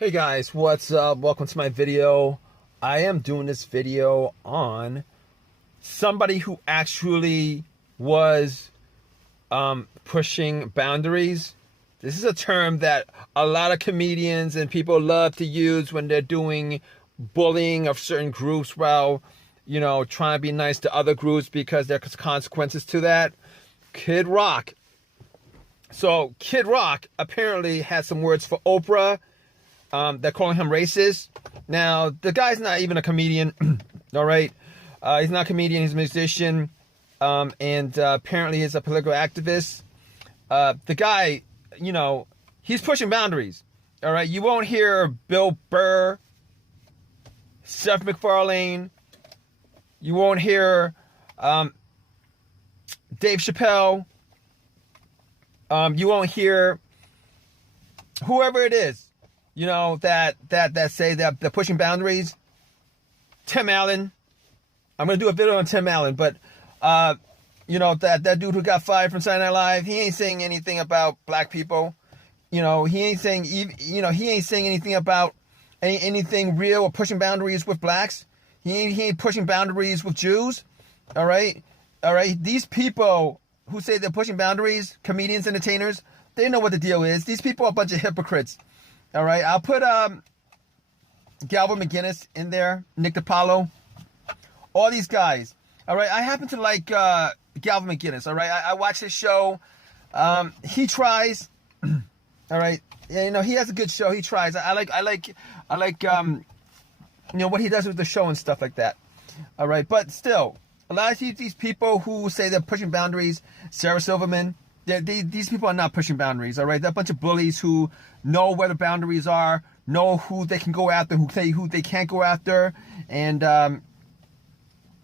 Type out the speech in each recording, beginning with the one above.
Hey guys, what's up? Welcome to my video. I am doing this video on somebody who actually was pushing boundaries. This is a term that a lot of comedians and people love to use when they're doing bullying of certain groups while, trying to be nice to other groups because there's consequences to that. Kid Rock. So Kid Rock apparently had some words for Oprah. They're calling him racist. Now, the guy's not even a comedian, all right? He's not a comedian, he's a musician, and apparently he's a political activist. The guy, he's pushing boundaries, all right? You won't hear Bill Burr, Seth MacFarlane, you won't hear Dave Chappelle, you won't hear whoever it is. That say that they're pushing boundaries. Tim Allen. I'm going to do a video on Tim Allen, but, that dude who got fired from Saturday Night Live, he ain't saying anything about black people. He ain't saying anything about anything real or pushing boundaries with blacks. He ain't pushing boundaries with Jews. All right. These people who say they're pushing boundaries, comedians, entertainers, they know what the deal is. These people are a bunch of hypocrites. All right, I'll put Galvin McGinnis in there, Nick DiPaolo, all these guys. All right, I happen to like Galvin McGinnis. All right, I watch his show. He tries. All right, yeah, he has a good show. He tries. I like what he does with the show and stuff like that. All right, but still, a lot of these people who say they're pushing boundaries, Sarah Silverman. These people are not pushing boundaries, all right? They're a bunch of bullies who know where the boundaries are, know who they can go after, who they can't go after, and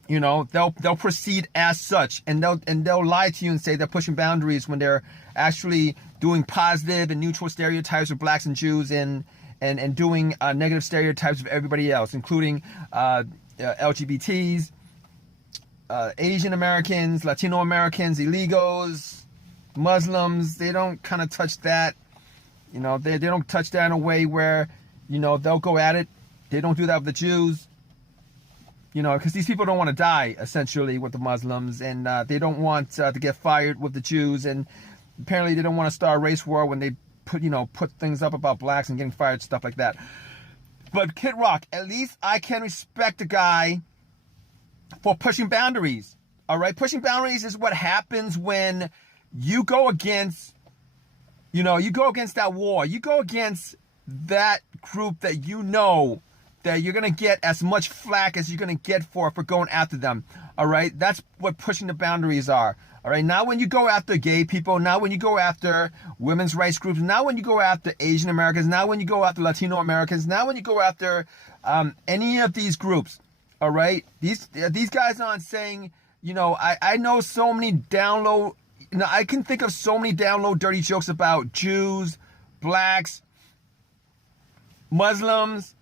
they'll proceed as such, and they'll lie to you and say they're pushing boundaries when they're actually doing positive and neutral stereotypes of blacks and Jews and doing negative stereotypes of everybody else, including LGBTs, Asian Americans, Latino Americans, illegals, Muslims. They don't kind of touch that. They don't touch that in a way where, they'll go at it. They don't do that with the Jews. Because these people don't want to die, essentially, with the Muslims. And they don't want to get fired with the Jews. And apparently they don't want to start a race war when they put things up about blacks and getting fired, stuff like that. But Kid Rock, at least I can respect a guy for pushing boundaries. All right? Pushing boundaries is what happens when you go against, that war. You go against that group that that you're going to get as much flack as you're going to get for going after them. All right? That's what pushing the boundaries are. All right? Now when you go after gay people, now when you go after women's rights groups, now when you go after Asian Americans, now when you go after Latino Americans, now when you go after any of these groups, all right? These guys aren't saying, I know so many I can think of so many download dirty jokes about Jews, blacks, Muslims.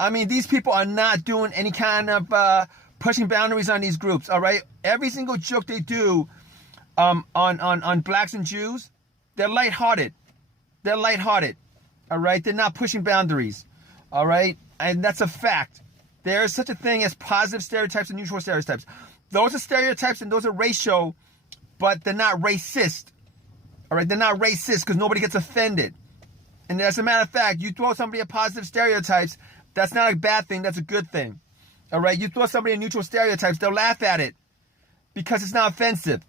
I mean, these people are not doing any kind of pushing boundaries on these groups, all right? Every single joke they do on blacks and Jews, they're lighthearted. They're lighthearted, all right? They're not pushing boundaries, all right? And that's a fact. There is such a thing as positive stereotypes and neutral stereotypes. Those are stereotypes and those are racial, but they're not racist. All right, they're not racist because nobody gets offended. And as a matter of fact, you throw somebody a positive stereotypes, that's not a bad thing, that's a good thing. All right, you throw somebody a neutral stereotypes, they'll laugh at it because it's not offensive.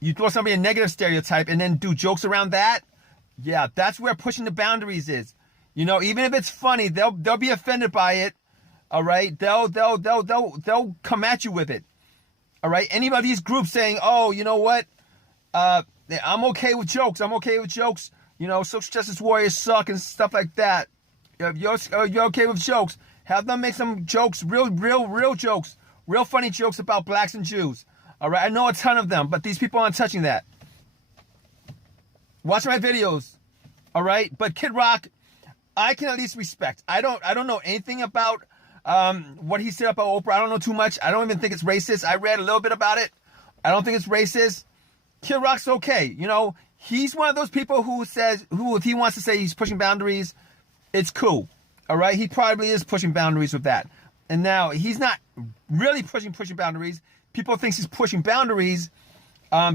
You throw somebody a negative stereotype and then do jokes around that, yeah, that's where pushing the boundaries is. Even if it's funny, they'll be offended by it. All right, they'll come at you with it. All right, any of these groups saying, oh, you know what? I'm okay with jokes. Social justice warriors suck and stuff like that. You're okay with jokes. Have them make some jokes, real jokes, real funny jokes about blacks and Jews. All right, I know a ton of them, but these people aren't touching that. Watch my videos. All right, but Kid Rock, I can at least respect. I don't know anything about what he said about Oprah. I don't know too much. I don't even think it's racist. I read a little bit about it. I don't think it's racist. Kid Rock's okay. He's one of those people who says, if he wants to say he's pushing boundaries, it's cool. All right, he probably is pushing boundaries with that. And now he's not really pushing boundaries. People think he's pushing boundaries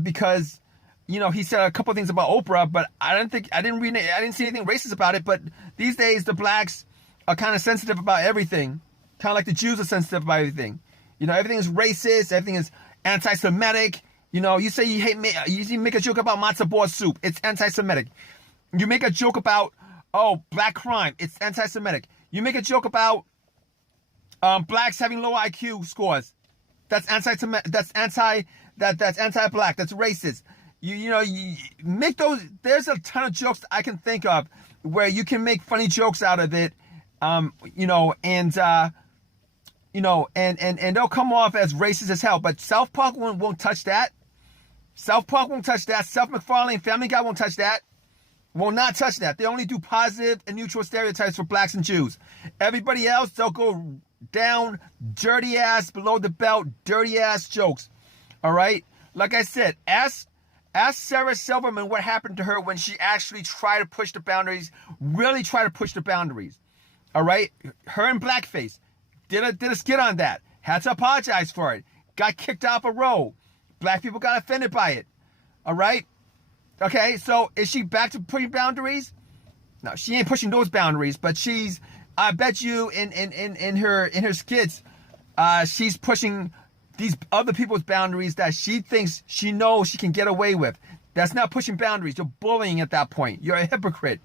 because, you know, he said a couple of things about Oprah, but I didn't see anything racist about it. But these days the blacks are kind of sensitive about everything, kind of like the Jews are sensitive about everything. You know, everything is racist, everything is anti-Semitic. You know, you say you make a joke about matzo ball soup, it's anti-Semitic. You make a joke about black crime, it's anti-Semitic. You make a joke about blacks having low IQ scores, that's anti-Semitic. That's anti-black. That's racist. You make those. There's a ton of jokes I can think of where you can make funny jokes out of it. And they'll come off as racist as hell. But South Park won't touch that. South Park won't touch that. Seth MacFarlane, Family Guy won't touch that. Will not touch that. They only do positive and neutral stereotypes for blacks and Jews. Everybody else, they'll go down dirty ass, below the belt, dirty ass jokes. All right? Like I said, ask Sarah Silverman what happened to her when she actually tried to push the boundaries, really try to push the boundaries. All right? Her in blackface did a skit on that. Had to apologize for it. Got kicked off a role. Black people got offended by it. All right? Okay, so is she back to pushing boundaries? No, she ain't pushing those boundaries, but she's, I bet you in her skits, she's pushing these other people's boundaries that she thinks she knows she can get away with. That's not pushing boundaries. You're bullying at that point. You're a hypocrite.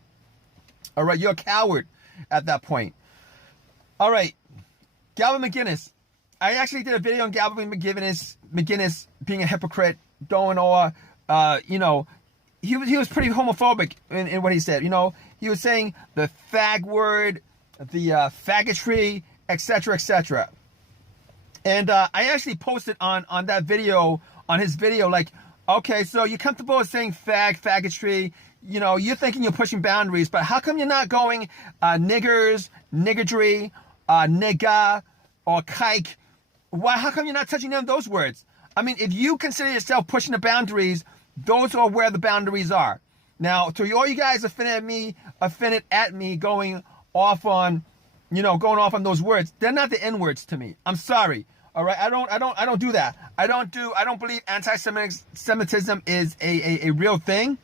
All right, you're a coward at that point. All right, Galvin McGinnis. I actually did a video on Galvin McGinnis being a hypocrite, going all, he was pretty homophobic in what he said. You know, he was saying the fag word, the faggotry, etc., etc. And I actually posted on that video, on his video, like, okay, so you're comfortable with saying faggotry, you know, you're thinking you're pushing boundaries, but how come you're not going niggers, niggardry, nigga, or kike? Why? How come you're not touching those words? I mean, if you consider yourself pushing the boundaries, those are where the boundaries are. Now, to all you guys offended at me, going off on those words, they're not the N words to me. I'm sorry. All right, I don't do that. I don't believe anti-Semitism is a real thing,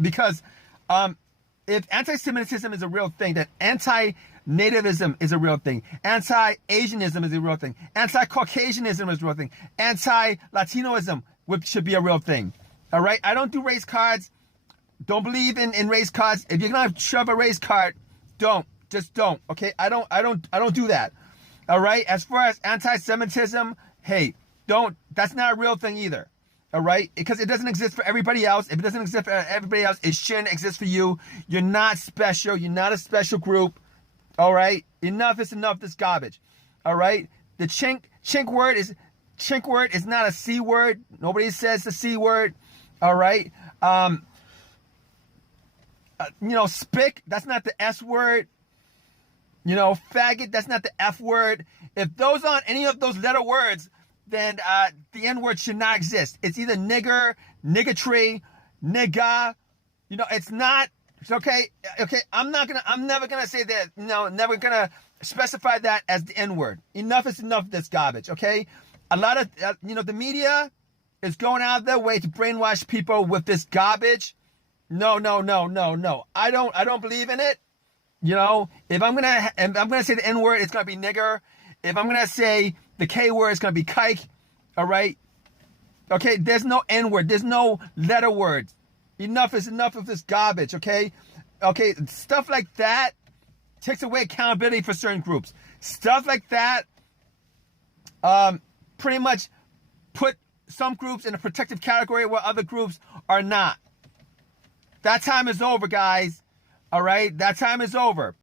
because if anti-Semitism is a real thing, then anti-nativism is a real thing. Anti-Asianism is a real thing. Anti-Caucasianism is a real thing. Anti-Latinoism should be a real thing. All right, I don't do race cards. Don't believe in race cards. If you're gonna shove a race card, just don't. Okay, I don't do that. All right. As far as anti-Semitism, hey, that's not a real thing either. All right, because it doesn't exist for everybody else. If it doesn't exist for everybody else, it shouldn't exist for you. You're not special. You're not a special group. All right, enough is enough. This garbage. All right, the chink word is not a C word. Nobody says the C word. All right. Spick, that's not the S word. Faggot, that's not the F word. If those aren't any of those letter words, then the N word should not exist. It's either nigger, niggatry, nigga. It's not. It's okay. Okay, I'm never gonna say that. Never gonna specify that as the N word. Enough is enough of this garbage. Okay, a lot of the media is going out of their way to brainwash people with this garbage. No. I don't believe in it. If I'm gonna say the N word, it's gonna be nigger. If I'm gonna say the K word, it's gonna be kike. All right. Okay. There's no N word. There's no letter words. Enough is enough of this garbage. Okay. Okay. Stuff like that takes away accountability for certain groups. Stuff like that pretty much put some groups in a protective category where other groups are not. That time is over, guys. All right? That time is over.